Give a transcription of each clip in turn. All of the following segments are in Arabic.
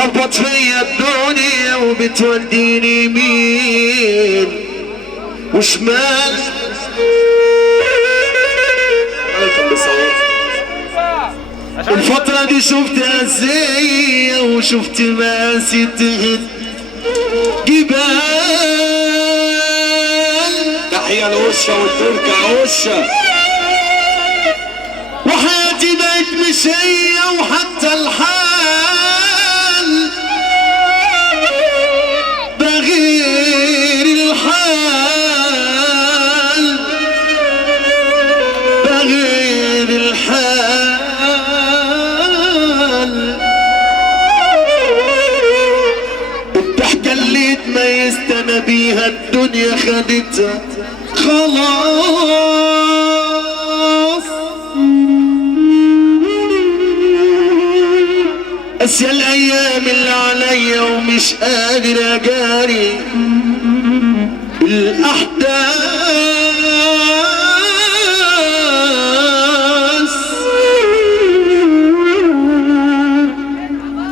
خبط فيا الدنيا وبتوديني يمين وشمال. الفترة دي شفت أذية وشفت ماسي تهد جبال. تحية الوشة والتركة عوشة. وحياتي بقت مش هي وحتى الحال بغير الحال بغير الحال. الضحكة اللي اتميزت انا بيها الدنيا خدتها خلاص. اسيا الايام اللي عليا ومش قادر اجاري الاحداث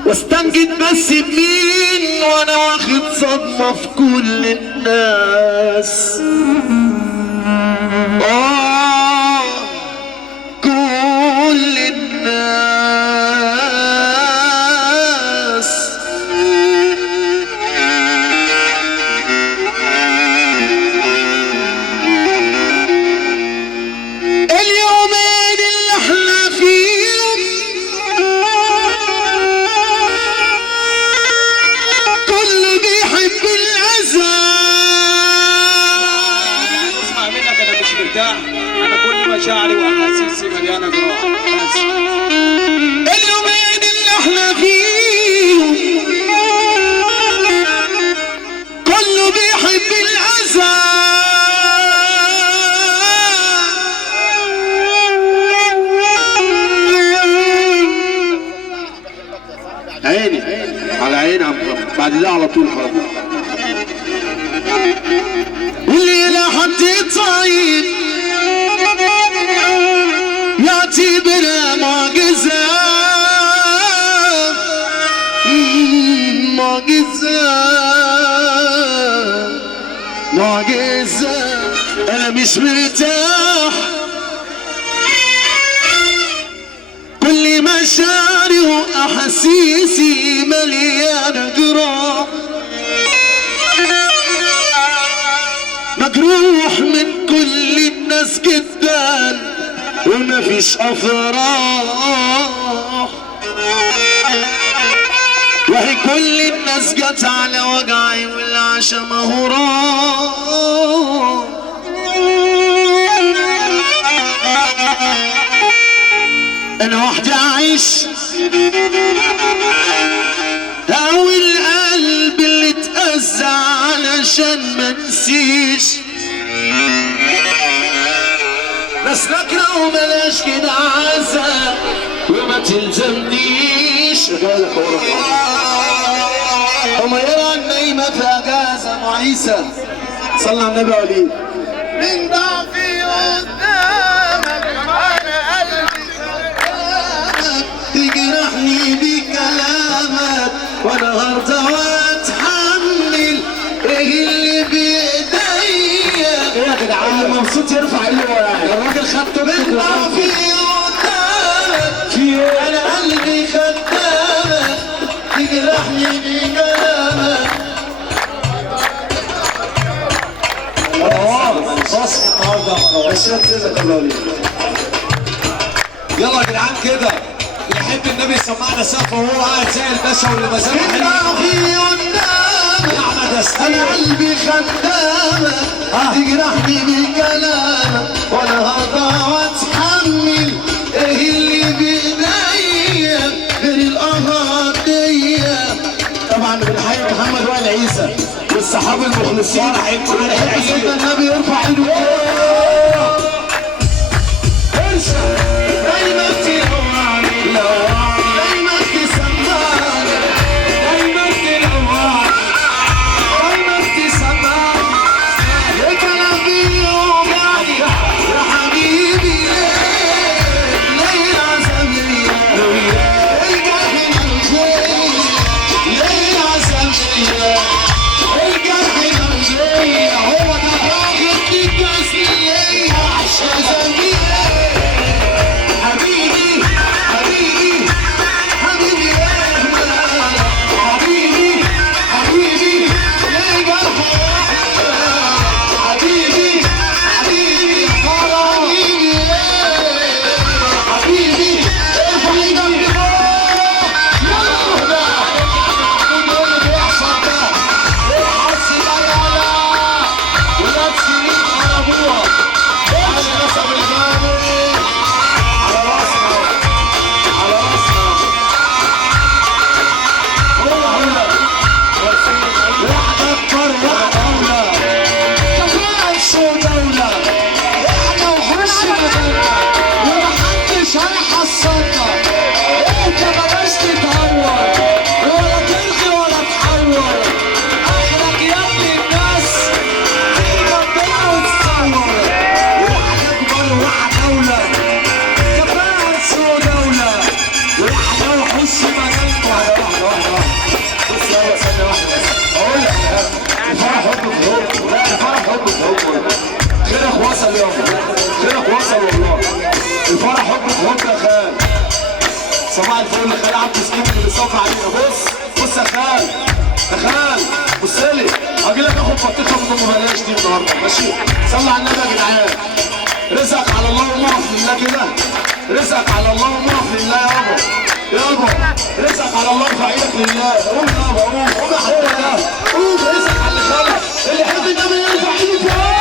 واستنجد بس بمين وانا واخد صدمة في كل الناس. كل الناس. اليومين اللي احنا فيهم كله بيحب الأذى. اسمع منك انا مش مرتاح، انا كل مشاعري واحاسيسي مليانه جراح. اليومين اللي احنا فيهم كله بيحب الأذى. عيني على عيني عم بعد ده على طول حاضر. والليلة حد طيب يعتبرها معجزة معجزة معجزة. أنا مش مرتاح كل مشاعري وأحاسيسي مليانة جراح. مجروح من كل الناس جدا ومفيش أفراح. وهي كل الناس جت على وجعي والعشا ما هو راح. أنا وحدي أعيش أو القلب اللي اتأذى علشان ما نسيش. بس نكره وبلاش كده عزا وما تلزمنيش. وما يرى النايمة في أجازة أم عيسى صلى على النبي عليه. من ضعفي قدامك أنا قلبي تجرحني بكلامك وأنا هرضى وأتحمل إيه اللي بإيديا. إيه يا جدعان اللي مبسوط يرفع إيده يعني الراجل خدته من ضعفي قدامك في أنا قلبي خدامك تجرحني بكلامك. خلاص النهارده يلا يا جدعان كده يحب النبي يسمعنا سقف وهو قاعد زي الباشا واللي مزاجه حلو. يا احمد انا قلبي خدامك تجرحني بكلامك وانا هرضى واتحمل ايه اللي بايديا غير القهرية. طبعا بنحيي محمد وائل عيسى والصحابه المخلصين على سيدنا النبي يرفع ايده. حب في حب. خيرك وصل يابا، خيرك وصل والله. الفرح حب في حب يا خال. صباح الفل خال عبد السليم اللي بيصف علينا. بص يا خال، يا خال بص لي، هاجي لك اخد بطيخه من ام بلاش دي النهارده ماشي. صلي على النبي يا جدعان. رزقك على الله ومقف لله كده، رزقك على الله ومقف لله يابا رزقك على الله ارفع ايدك لله. قوم يابا قوم يا حبيبي ده، قوم رزقك على اللي خلق اللي يحب النبي يرفع ايده فوق.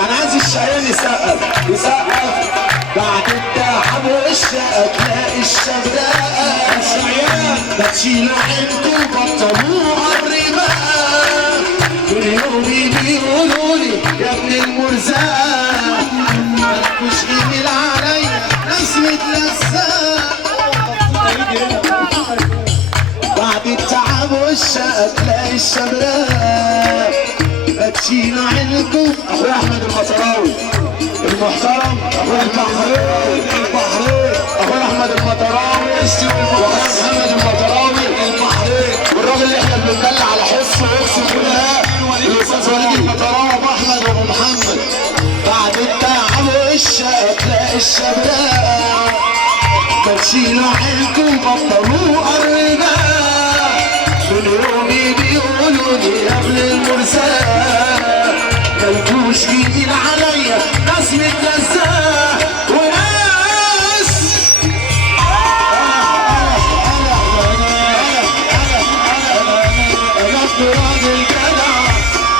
انا عايز الشقيان يسقف بعد التعب والشقة تلاقي الشبراء الشقيان ده تشيل عينكم بطلوها الرماء. كل يوم بيقولوا لي يا ابن المرزاق مالكوش جميل عليا ناس متلزقة. بعد التعب والشقة تلاقي الشبراء تشيل عينكم. اخويا احمد المطراوي المحترم، اخويا البحرين اخويا احمد المطراوي واخويا محمد المطراوي البحرين، والراجل اللي احنا بندلع على حسه واقسم بالله الاستاذ وليد المطراوي ابو احمد وابو محمد. بعد التعب والشقه تلاقي الشبراء تشيل عينكم بطلوها الرماء. كل يوم بيقولوا لي يا ابن المرسال مالكوش جميل عليا ناس متلزقة وناس انا ابن راجل جدع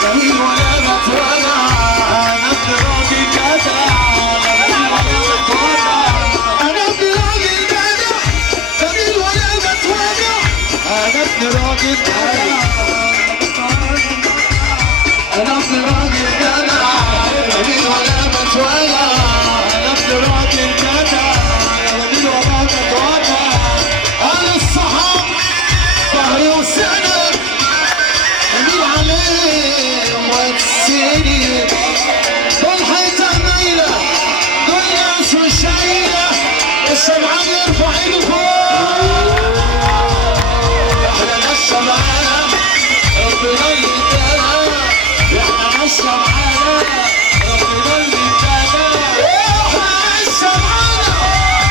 جميل ولا بتوجع. انا ابن راجل جدع جميل ولا بتوجع. انا ابن راجل جدع جميل ولا بتوجع. انا ابن راجل جدع انا ابن راجل جدع جميل ولا بتوجع. انا ابن راجل جدع جميل ولا بتوجع. انا الصحاب ظهري وسند جميل عليهم وتسيني والحيطة مايلة نشى معانا ربنا اللي ادانا، احنا نشى معانا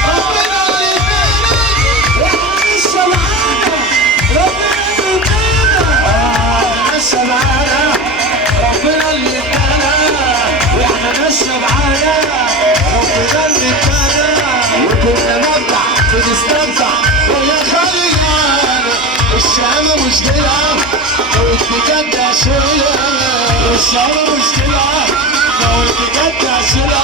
ربنا اللي ادانا، احنا نشى معانا ربنا اللي ادانا، نشى معانا ربنا اللي ادانا، واحنا نشى معانا ربنا اللي ادانا، وكنا نمتع ونستمتع ويا خلينا الشام مشكلة قلت بجد اشيلها، الشام مشكلة قلت بجد اشيلها.